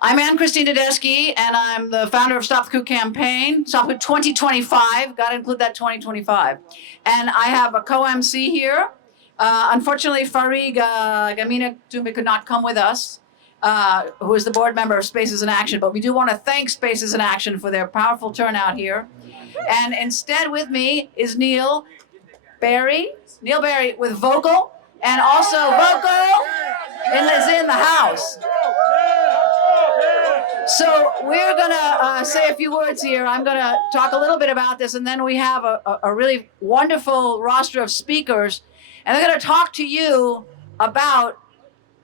I'm Anne-Christine Tedeschi, and I'm the founder of Stop The Coup campaign, Stop The Coup 2025, got to include that 2025. And I have a co-MC here. Unfortunately, Farid Gamina Toumbe could not come with us, who is the board member of Spaces in Action, but we do want to thank Spaces in Action for their powerful turnout here. And instead with me is Neil Barry with vocal, and also vocal is in the house. So we're gonna say a few words here. I'm gonna talk a little bit about this, and then we have a really wonderful roster of speakers, and they're gonna talk to you about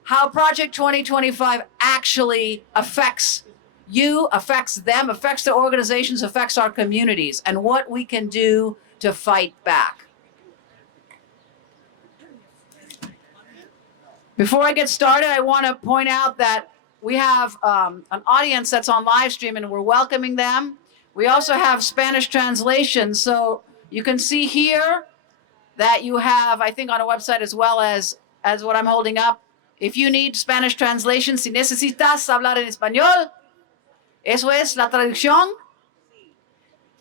how Project 2025 actually affects you, affects them, affects the organizations, affects our communities, and what we can do to fight back. Before I get started, I want to point out that we have an audience that's on live stream, and we're welcoming them. We also have Spanish translation, so you can see here that you have, I think, on a website as well as what I'm holding up. If you need Spanish translation, si necesitas hablar en español, eso es la traducción.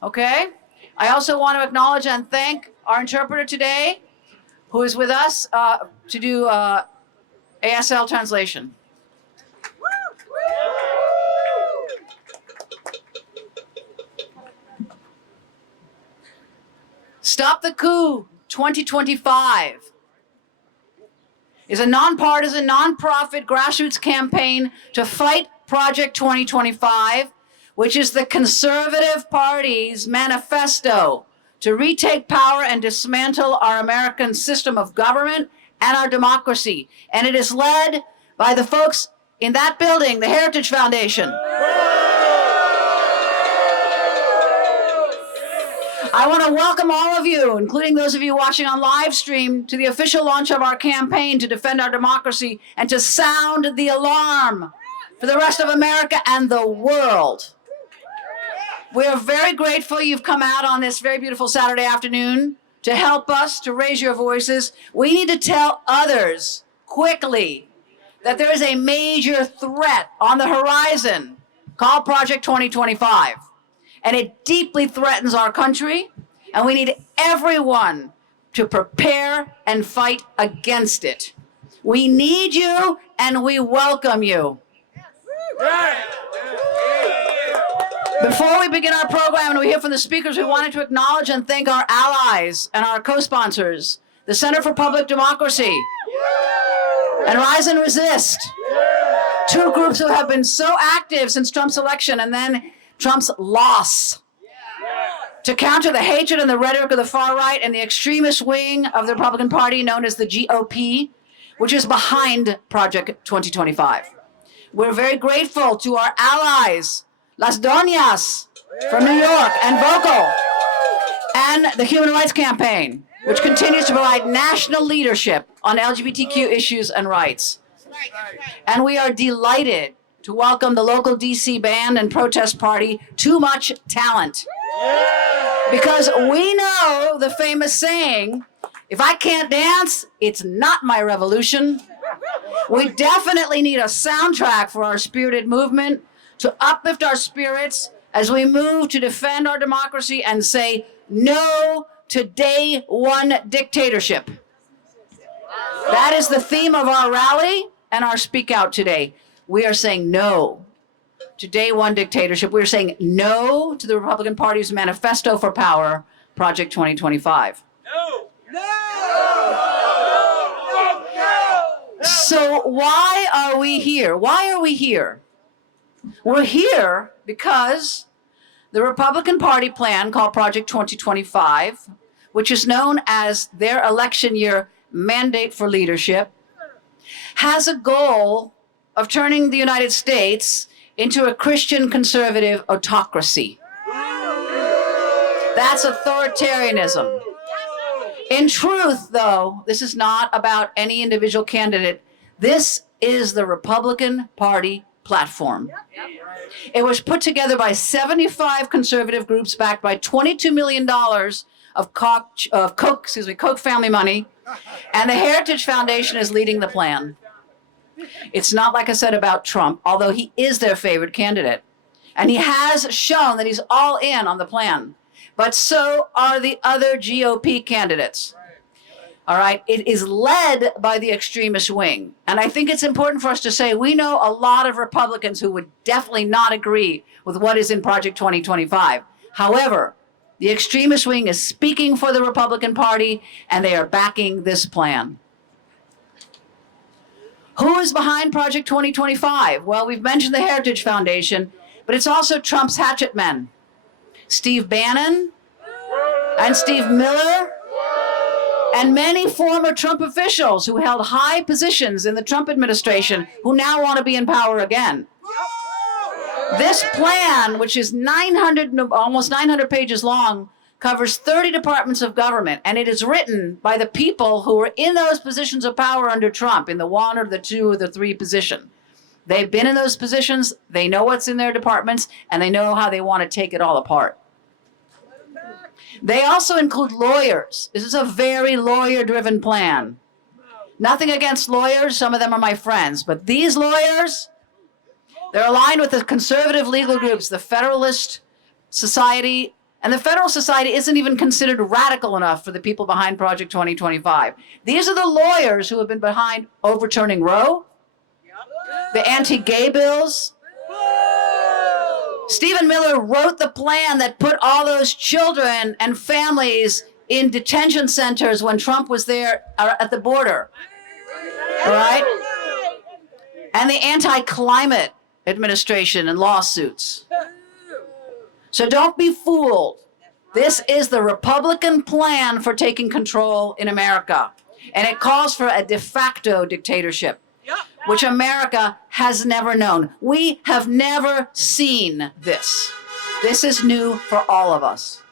Okay? I also want to acknowledge and thank our interpreter today, who is with us to do ASL translation. Stop the Coup 2025 is a nonpartisan, nonprofit grassroots campaign to fight Project 2025, which is the Conservative Party's manifesto to retake power and dismantle our American system of government and our democracy. And it is led by the folks in that building, the Heritage Foundation. I want to welcome all of you, including those of you watching on live stream, to the official launch of our campaign to defend our democracy and to sound the alarm for the rest of America and the world. We are very grateful you've come out on this very beautiful Saturday afternoon to help us, to raise your voices. We need to tell others quickly that there is a major threat on the horizon called Project 2025. And it deeply threatens our country, and we need everyone to prepare and fight against it. We need you, and we welcome you. Before we begin our program and we hear from the speakers, we wanted to acknowledge and thank our allies and our co-sponsors, the Center for Public Democracy and Rise and Resist, two groups who have been so active since Trump's election and then Trump's loss, to counter the hatred and the rhetoric of the far right and the extremist wing of the Republican Party known as the GOP, which is behind Project 2025. We're very grateful to our allies, Las Doñas from New York and Vocal, and the Human Rights Campaign, which continues to provide national leadership on LGBTQ issues and rights. And we are delighted to welcome the local DC band and protest party, Too Much Talent. Because we know the famous saying, if I can't dance, it's not my revolution. We definitely need a soundtrack for our spirited movement to uplift our spirits as we move to defend our democracy and say no to day one dictatorship. That is the theme of our rally and our speak out today. We are saying no to day one dictatorship. We're saying no to the Republican Party's manifesto for power, Project 2025. No! No! No! No! So why are we here? Why are we here? We're here because the Republican Party plan called Project 2025, which is known as their election year mandate for leadership, has a goal of turning the United States into a Christian conservative autocracy. That's authoritarianism. In truth, though, this is not about any individual candidate. This is the Republican Party platform. It was put together by 75 conservative groups backed by $22 million of Koch family money, and the Heritage Foundation is leading the plan. It's not, like I said, about Trump, although he is their favorite candidate. And he has shown that he's all in on the plan. But so are the other GOP candidates. All right. It is led by the extremist wing. And I think it's important for us to say we know a lot of Republicans who would definitely not agree with what is in Project 2025. However, the extremist wing is speaking for the Republican Party, and they are backing this plan. Who is behind Project 2025? Well, we've mentioned the Heritage Foundation, but it's also Trump's hatchet men. Steve Bannon and Steve Miller and many former Trump officials who held high positions in the Trump administration who now want to be in power again. This plan, which is almost 900 pages long, covers 30 departments of government, and it is written by the people who were in those positions of power under Trump, in the 1 or the 2 or the 3 position. They've been in those positions, they know what's in their departments, and they know how they want to take it all apart. They also include lawyers. This is a very lawyer-driven plan. Nothing against lawyers, some of them are my friends, but these lawyers, they're aligned with the conservative legal groups, the Federalist Society, and the Federal Society isn't even considered radical enough for the people behind Project 2025. These are the lawyers who have been behind overturning Roe, the anti-gay bills. Stephen Miller wrote the plan that put all those children and families in detention centers when Trump was there at the border. All right? And the anti-climate administration and lawsuits. So don't be fooled. This is the Republican plan for taking control in America. And it calls for a de facto dictatorship, which America has never known. We have never seen this. This is new for all of us.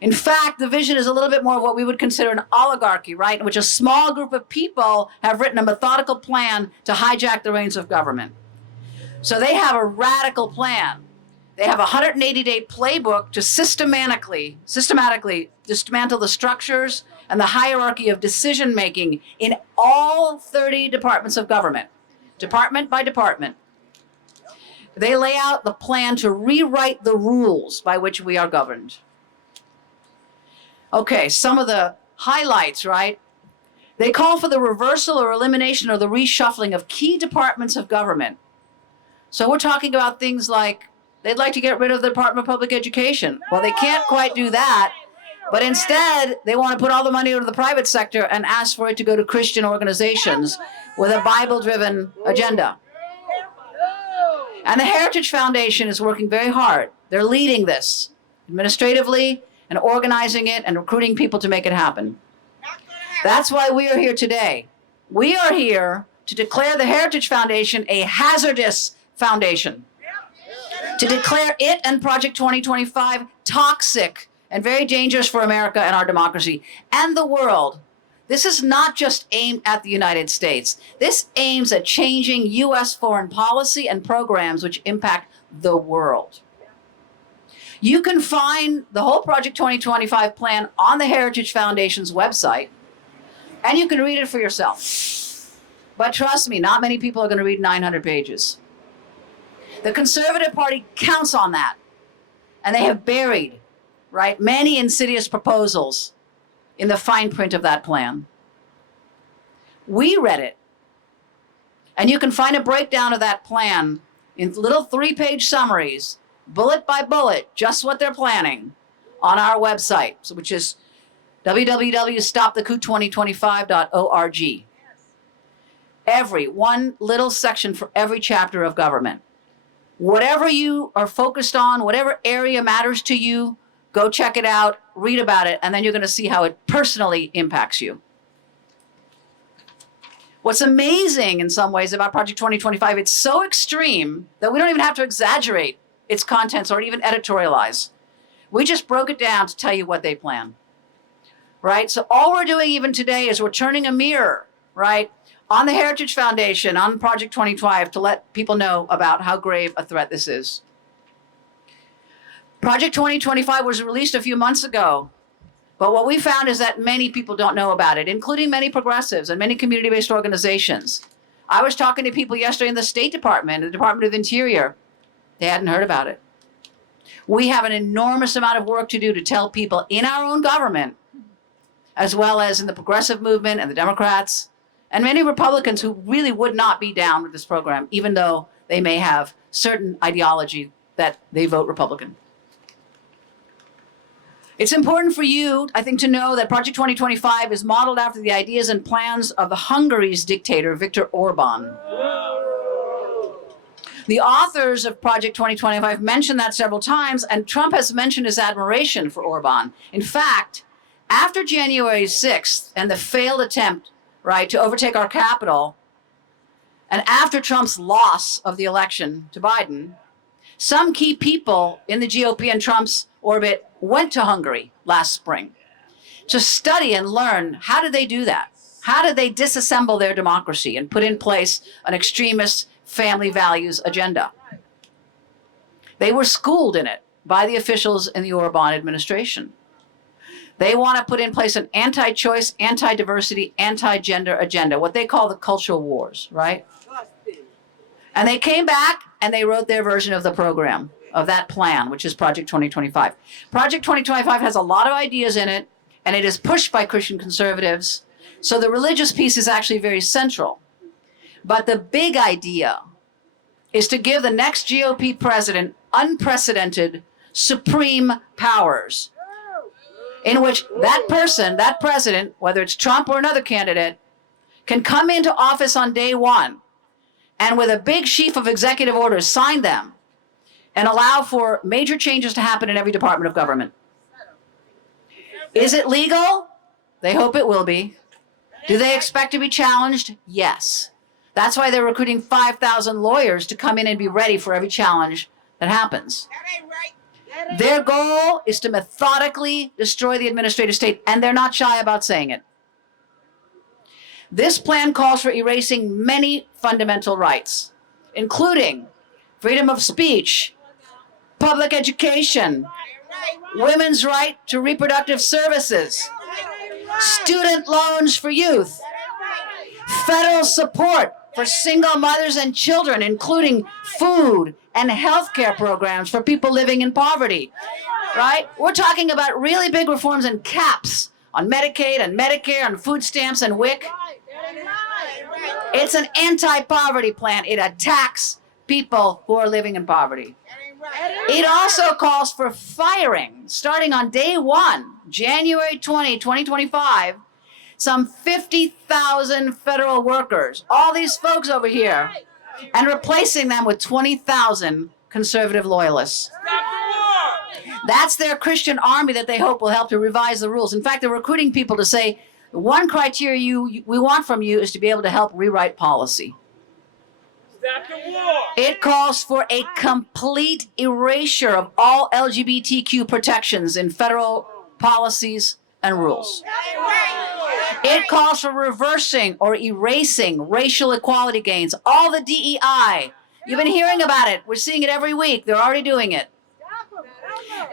In fact, the vision is a little bit more of what we would consider an oligarchy, right? In which a small group of people have written a methodical plan to hijack the reins of government. So they have a radical plan. They have a 180-day playbook to systematically dismantle the structures and the hierarchy of decision-making in all 30 departments of government, department by department. They lay out the plan to rewrite the rules by which we are governed. Okay, some of the highlights, right? They call for the reversal or elimination or the reshuffling of key departments of government. So we're talking about things like they'd like to get rid of the Department of Public Education. Well, they can't quite do that. But instead, they want to put all the money into the private sector and ask for it to go to Christian organizations with a Bible-driven agenda. And the Heritage Foundation is working very hard. They're leading this administratively and organizing it and recruiting people to make it happen. That's why we are here today. We are here to declare the Heritage Foundation a hazardous foundation, to declare it and Project 2025 toxic and very dangerous for America and our democracy and the world. This is not just aimed at the United States. This aims at changing U.S. foreign policy and programs which impact the world. You can find the whole Project 2025 plan on the Heritage Foundation's website, and you can read it for yourself. But trust me, not many people are going to read 900 pages. The Conservative Party counts on that, and they have buried, right, many insidious proposals in the fine print of that plan. We read it, and you can find a breakdown of that plan in little 3-page summaries, bullet by bullet, just what they're planning, on our website, which is www.stopthecoup2025.org. Every one little section for every chapter of government. Whatever you are focused on, whatever area matters to you, go check it out, read about it, and then you're going to see how it personally impacts you. What's amazing in some ways about Project 2025, it's so extreme that we don't even have to exaggerate its contents or even editorialize. We just broke it down to tell you what they plan, right? So all we're doing even today is we're turning a mirror, right, on the Heritage Foundation, on Project 2025, to let people know about how grave a threat this is. Project 2025 was released a few months ago, but what we found is that many people don't know about it, including many progressives and many community-based organizations. I was talking to people yesterday in the State Department, the Department of Interior. They hadn't heard about it. We have an enormous amount of work to do to tell people in our own government, as well as in the progressive movement and the Democrats, and many Republicans who really would not be down with this program, even though they may have certain ideology that they vote Republican. It's important for you, I think, to know that Project 2025 is modeled after the ideas and plans of Hungary's dictator, Viktor Orban. The authors of Project 2025 mentioned that several times, and Trump has mentioned his admiration for Orban. In fact, after January 6th and the failed attempt, right, to overtake our capital, and after Trump's loss of the election to Biden, some key people in the GOP and Trump's orbit went to Hungary last spring to study and learn how did they do that? How did they disassemble their democracy and put in place an extremist family values agenda? They were schooled in it by the officials in the Orban administration. They want to put in place an anti-choice, anti-diversity, anti-gender agenda, what they call the cultural wars, right? And they came back and they wrote their version of the program, of that plan, which is Project 2025. Project 2025 has a lot of ideas in it, and it is pushed by Christian conservatives. So the religious piece is actually very central. But the big idea is to give the next GOP president unprecedented supreme powers, in which that person, that president, whether it's Trump or another candidate, can come into office on day one and with a big sheaf of executive orders, sign them and allow for major changes to happen in every department of government. Is it legal? They hope it will be. Do they expect to be challenged? Yes. That's why they're recruiting 5,000 lawyers to come in and be ready for every challenge that happens. Their goal is to methodically destroy the administrative state, and they're not shy about saying it. This plan calls for erasing many fundamental rights, including freedom of speech, public education, women's right to reproductive services, student loans for youth, federal support for single mothers and children, including food and health care programs for people living in poverty, right? We're talking about really big reforms and caps on Medicaid and Medicare and food stamps and WIC. It's an anti-poverty plan. It attacks people who are living in poverty. It also calls for firing, starting on day one, January 20, 2025, some 50,000 federal workers, all these folks over here, and replacing them with 20,000 conservative loyalists. That's their Christian army that they hope will help to revise the rules. In fact, they're recruiting people to say, the one criteria we want from you is to be able to help rewrite policy. Stop the war. It calls for a complete erasure of all LGBTQ protections in federal policies and rules. It calls for reversing or erasing racial equality gains, all the DEI. You've been hearing about it. We're seeing it every week. They're already doing it.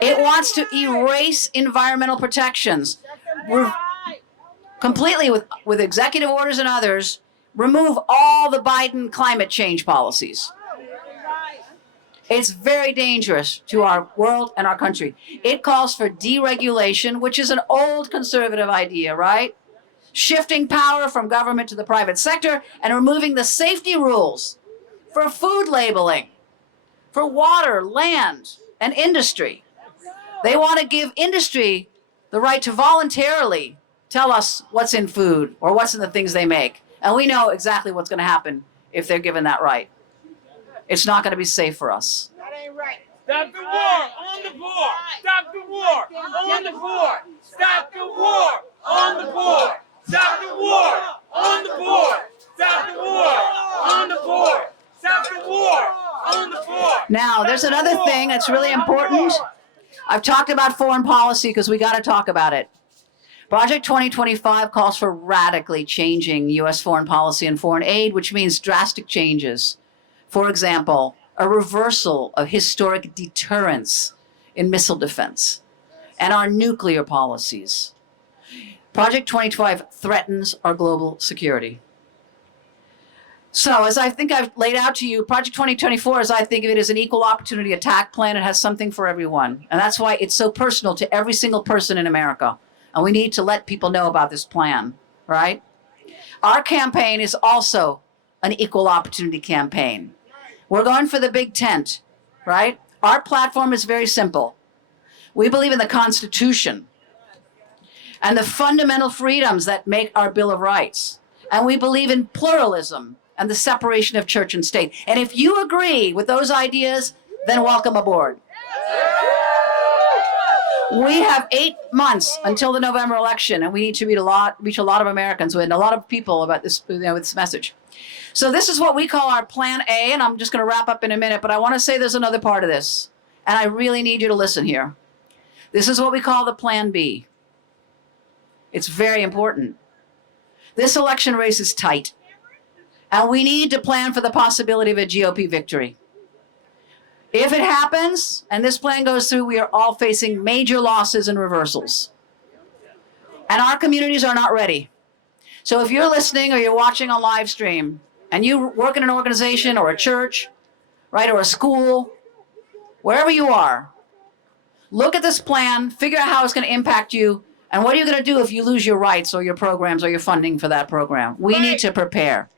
It wants to erase environmental protections completely with executive orders and others, remove all the Biden climate change policies. It's very dangerous to our world and our country. It calls for deregulation, which is an old conservative idea, right? Shifting power from government to the private sector and removing the safety rules for food labeling, for water, land, and industry. They want to give industry the right to voluntarily tell us what's in food or what's in the things they make. And we know exactly what's going to happen if they're given that right. It's not going to be safe for us. That ain't right. Stop the war on the poor. Stop the war on the poor. Stop the war on the poor. Stop the war on the poor. Stop the war on the poor. Stop the war on the poor. Now, there's another thing that's really important. I've talked about foreign policy because we got to talk about it. Project 2025 calls for radically changing U.S. foreign policy and foreign aid, which means drastic changes. For example, a reversal of historic deterrence in missile defense and our nuclear policies. Project 2025 threatens our global security. So as I think I've laid out to you, Project 2024, as I think of it, is an equal opportunity attack plan. It has something for everyone. And that's why it's so personal to every single person in America. And we need to let people know about this plan, right? Our campaign is also an equal opportunity campaign. We're going for the big tent, right? Our platform is very simple. We believe in the Constitution and the fundamental freedoms that make our Bill of Rights. And we believe in pluralism and the separation of church and state. And if you agree with those ideas, then welcome aboard. We have 8 months until the November election, and we need to reach a lot of Americans and a lot of people about this, with this message. So this is what we call our Plan A, and I'm just going to wrap up in a minute, but I want to say there's another part of this, and I really need you to listen here. This is what we call the Plan B. It's very important. This election race is tight, and we need to plan for the possibility of a GOP victory. If it happens and this plan goes through, we are all facing major losses and reversals. And our communities are not ready. So if you're listening or you're watching on live stream and you work in an organization or a church, right, or a school, wherever you are, look at this plan, figure out how it's going to impact you, and what are you going to do if you lose your rights or your programs or your funding for that program? We need to prepare,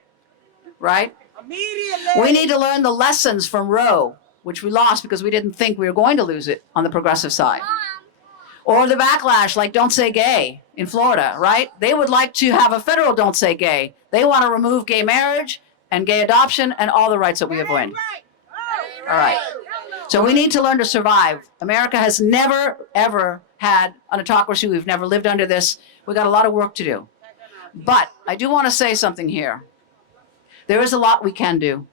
right? Immediately. We need to learn the lessons from Roe, which we lost because we didn't think we were going to lose it on the progressive side. Or the backlash, like Don't Say Gay in Florida, right? They would like to have a federal Don't Say Gay. They want to remove gay marriage and gay adoption and all the rights that we have won. All right. So we need to learn to survive. America has never, ever had an autocracy. We've never lived under this. We've got a lot of work to do. But I do want to say something here. There is a lot we can do.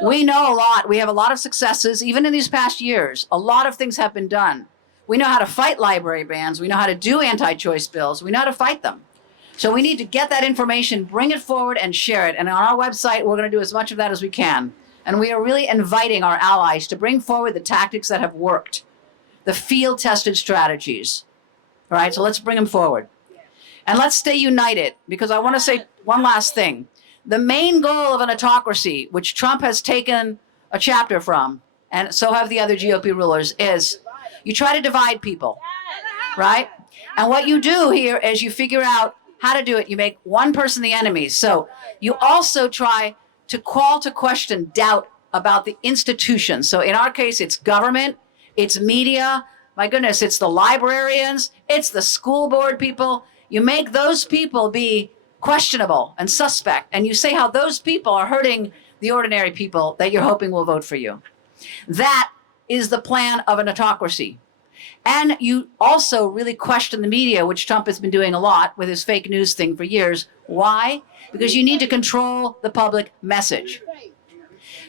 We know a lot. We have a lot of successes. Even in these past years, a lot of things have been done. We know how to fight library bans. We know how to do anti-choice bills. We know how to fight them. So we need to get that information, bring it forward, and share it. And on our website, we're going to do as much of that as we can. And we are really inviting our allies to bring forward the tactics that have worked, the field-tested strategies. All right, so let's bring them forward. And let's stay united, because I want to say one last thing. The main goal of an autocracy, which Trump has taken a chapter from, and so have the other GOP rulers, is you try to divide people, right? And what you do here is you figure out how to do it. You make one person the enemy. So you also try to call to question doubt about the institutions. So in our case, it's government, it's media, my goodness, it's the librarians, it's the school board people. You make those people be questionable and suspect, and you say how those people are hurting the ordinary people that you're hoping will vote for you. That is the plan of an autocracy. And you also really question the media, which Trump has been doing a lot with his fake news thing for years. Why? Because you need to control the public message.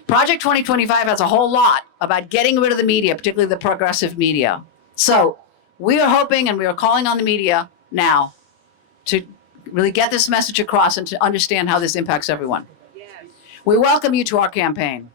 Project 2025 has a whole lot about getting rid of the media, particularly the progressive media. So we are hoping and we are calling on the media now to really get this message across and to understand how this impacts everyone. We welcome you to our campaign.